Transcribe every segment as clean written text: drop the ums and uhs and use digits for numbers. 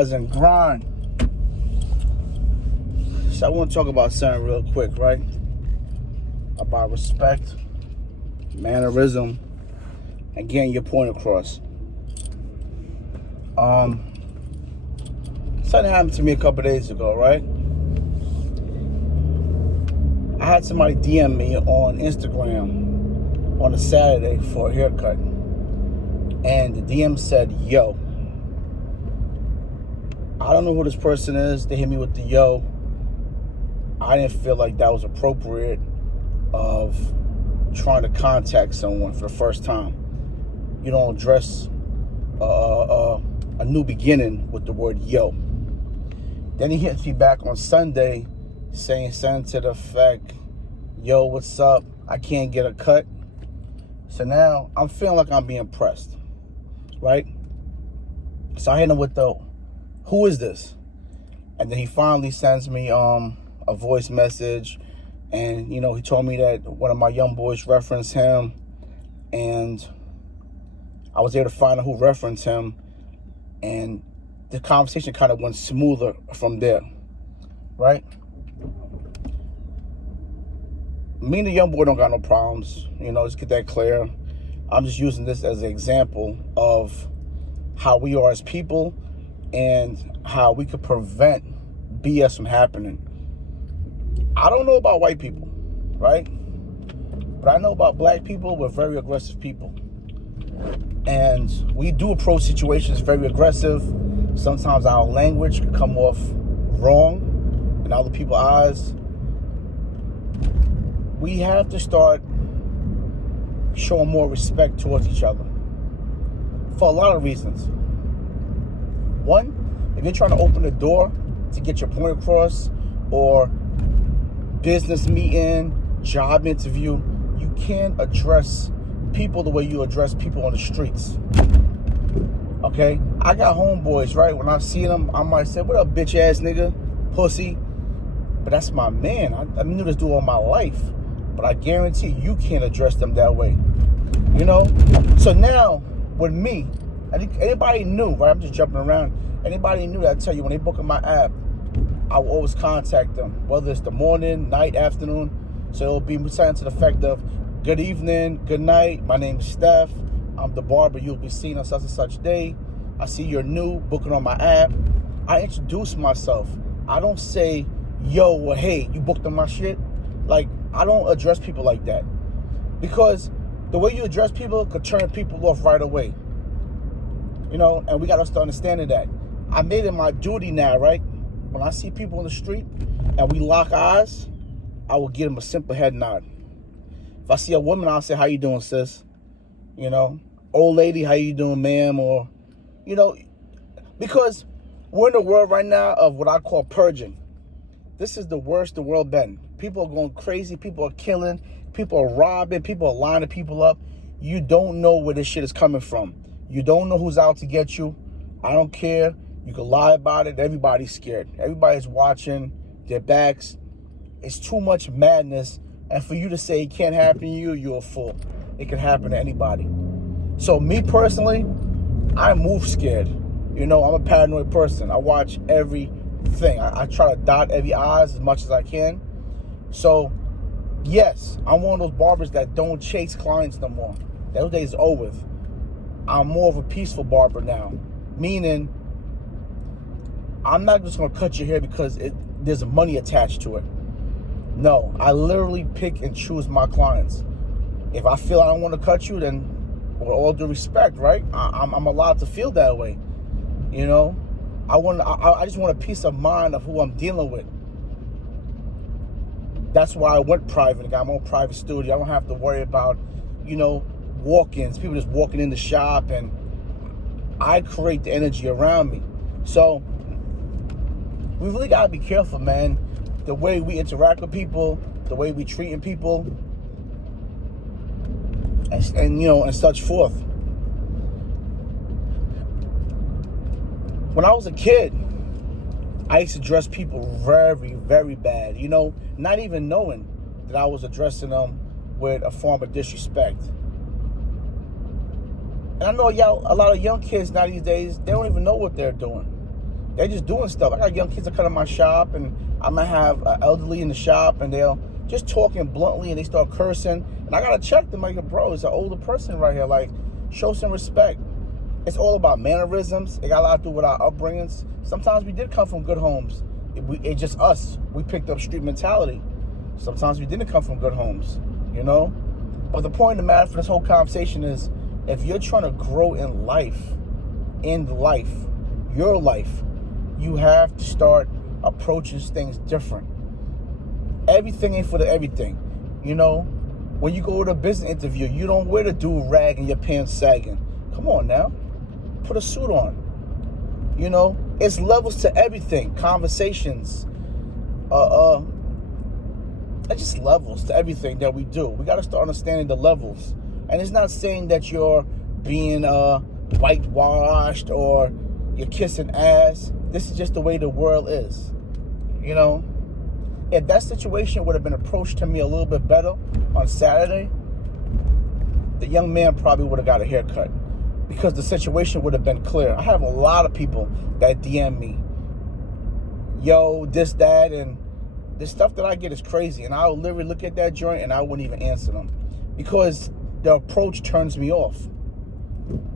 rise and grind. So I want to talk about something real quick, right? About respect, mannerism, and getting your point across. Something happened to me a couple days ago, right? I had somebody DM me on Instagram on a Saturday for a haircut. And the DM said, yo. I don't know who this person is. They hit me with the yo. I didn't feel like that was appropriate of trying to contact someone for the first time. You don't address a new beginning with the word yo. Then he hits me back on Sunday saying something to the effect, yo, what's up? I can't get a cut. So now I'm feeling like I'm being pressed, right? So I hit him with the, who is this? And then he finally sends me a voice message. And, you know, he told me that one of my young boys referenced him. And I was able to find out who referenced him. And the conversation kind of went smoother from there, right? Me and the young boy don't got no problems. You know, just get that clear. I'm just using this as an example of how we are as people and how we could prevent BS from happening. I don't know about white people, right? But I know about black people. We're very aggressive people. And we do approach situations very aggressive. Sometimes our language can come off wrong in other people's eyes. We have to start showing more respect towards each other for a lot of reasons. One, if you're trying to open the door to get your point across, or business meeting, job interview, you can't address people the way you address people on the streets. Okay? I got homeboys, right? When I see them, I might say, what up, bitch ass nigga, pussy? But that's my man. I knew this dude all my life. But I guarantee you can't address them that way. You know? So now, with me, I think anybody knew, right? I'm just jumping around. Anybody knew that I tell you, when they book on my app, I will always contact them, whether it's the morning, night, afternoon. So it'll be something to the effect of, good evening, good night, my name is Steph. I'm the barber you'll be seeing on such and such day. I see you're new, booking on my app. I introduce myself. I don't say, yo, or hey, you booked on my shit. Like, I don't address people like that. Because the way you address people could turn people off right away. You know, and we got to start understanding that. I made it my duty now, right? When I see people on the street and we lock eyes, I will give them a simple head nod. If I see a woman, I'll say, how you doing, sis? You know, old lady, how you doing, ma'am? Or, you know, because we're in a world right now of what I call purging. This is the worst the world been. People are going crazy. People are killing. People are robbing. People are lining people up. You don't know where this shit is coming from. You don't know who's out to get you. I don't care. You can lie about it. Everybody's scared. Everybody's watching their backs. It's too much madness. And for you to say it can't happen to you, you're a fool. It can happen to anybody. So me personally, I move scared. You know, I'm a paranoid person. I watch everything. I try to dot every I as much as I can. So, yes, I'm one of those barbers that don't chase clients no more. Those days are over with. I'm more of a peaceful barber now. Meaning, I'm not just going to cut your hair because there's money attached to it. No, I literally pick and choose my clients. If I feel I don't want to cut you, then with all due respect, right? I'm allowed to feel that way. You know, I just want a peace of mind of who I'm dealing with. That's why I went private. I got my own private studio. I don't have to worry about, you know, walk-ins. People just walking in the shop, and I create the energy around me. So we really got to be careful, man. The way we interact with people, the way we treating people, and you know, and such forth. When I was a kid, I used to address people very, very bad. You know, not even knowing that I was addressing them with a form of disrespect. And I know y'all, a lot of young kids now these days, they don't even know what they're doing. They're just doing stuff. I got young kids that come to my shop, and I might have an elderly in the shop, and they'll just talking bluntly, and they start cursing. And I got to check them, like, bro, it's an older person right here. Like, show some respect. It's all about mannerisms. It got a lot to do with our upbringings. Sometimes we did come from good homes. It's just us. We picked up street mentality. Sometimes we didn't come from good homes, you know? But the point of the matter for this whole conversation is, if you're trying to grow in life, your life, you have to start approaching things different. Everything ain't for the everything, you know? When you go to a business interview, you don't wear the do-rag and your pants sagging. Come on now. Put a suit on. You know? It's levels to everything. Conversations. It's just levels to everything that we do. We got to start understanding the levels. And it's not saying that you're being whitewashed or you're kissing ass. This is just the way the world is. You know? If that situation would have been approached to me a little bit better on Saturday, the young man probably would have got a haircut, because the situation would have been clear. I have a lot of people that DM me, yo, this, that, and the stuff that I get is crazy. And I'll literally look at that joint and I wouldn't even answer them, because the approach turns me off,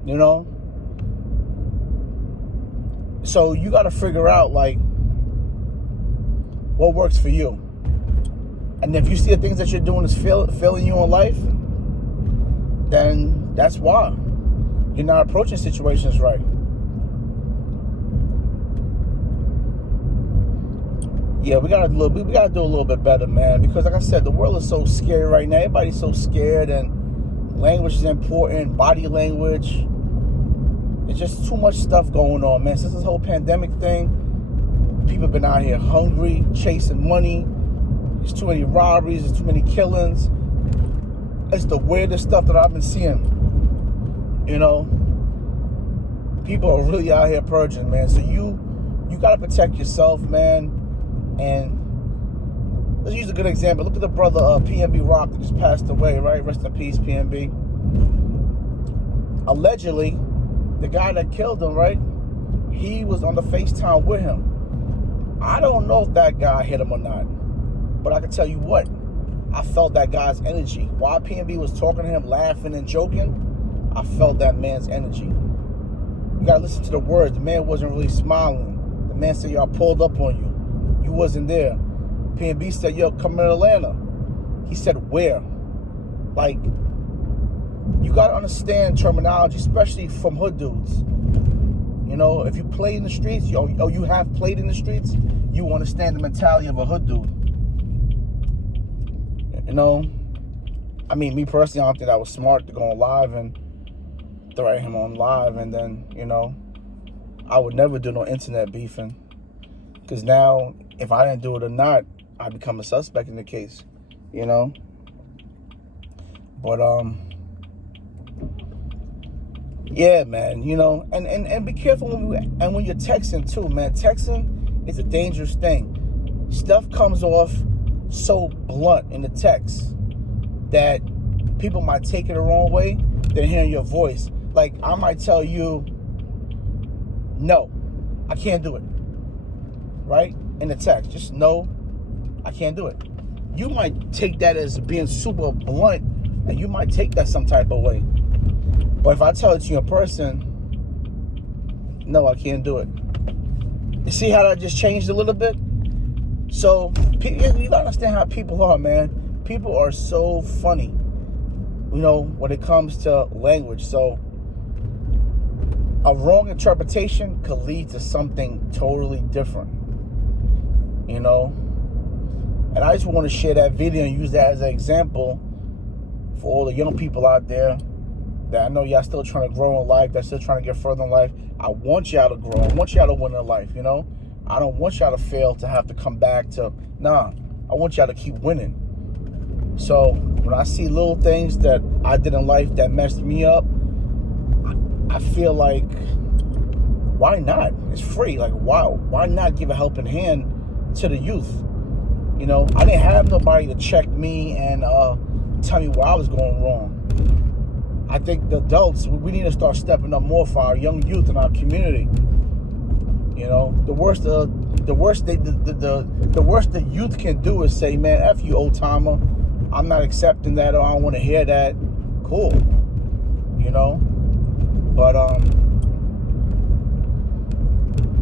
you know? So you got to figure out, like, what works for you. And if you see the things that you're doing is failing you in life, then that's why you're not approaching situations right. Yeah, we gotta do a little bit better, man. Because like I said, the world is so scary right now. Everybody's so scared, and language is important. Body language. It's just too much stuff going on, man. Since this whole pandemic thing, people have been out here hungry, chasing money. There's too many robberies. There's too many killings. It's the weirdest stuff that I've been seeing. You know, people are really out here purging, man. So you gotta protect yourself, man. And let's use a good example. Look at the brother PNB Rock that just passed away, right? Rest in peace, PNB. Allegedly, the guy that killed him, right? He was on the FaceTime with him. I don't know if that guy hit him or not, but I can tell you what, I felt that guy's energy. While PNB was talking to him, laughing and joking, I felt that man's energy. You gotta listen to the words. The man wasn't really smiling. The man said, yo, I pulled up on you. You wasn't there. PNB said, yo, come to Atlanta. He said, where? Like, you gotta understand terminology, especially from hood dudes. You know, if you play in the streets, you have played in the streets, you understand the mentality of a hood dude. You know, I mean, me personally, I don't think that was smart to go on live and threaten him on live. And then, you know, I would never do no internet beefing. Because now, if I didn't do it or not, I become a suspect in the case, you know? But, yeah, man, you know, and be careful when you're texting too, man. Texting is a dangerous thing. Stuff comes off so blunt in the text that people might take it the wrong way than hearing your voice. Like, I might tell you, no, I can't do it, right? In the text, just no, I can't do it. You might take that as being super blunt, and you might take that some type of way. But if I tell it to you in person, no, I can't do it. You see how that just changed a little bit? So, you gotta understand how people are, man. People are so funny, you know, when it comes to language. So, a wrong interpretation could lead to something totally different, you know? And I just want to share that video and use that as an example for all the young people out there that I know y'all still trying to grow in life, that's still trying to get further in life. I want y'all to grow. I want y'all to win in life, you know? I don't want y'all to fail, to have to come back to, nah, I want y'all to keep winning. So when I see little things that I did in life that messed me up, I feel like, why not? It's free. Like, why not give a helping hand to the youth? You know, I didn't have nobody to check me and tell me where I was going wrong. I think the adults, we need to start stepping up more for our young youth in our community. You know, the worst the worst the youth can do is say, man, F you, old timer. I'm not accepting that, or I don't want to hear that. Cool. You know? But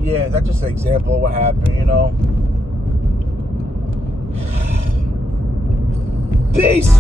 yeah, that's just an example of what happened, you know. Peace.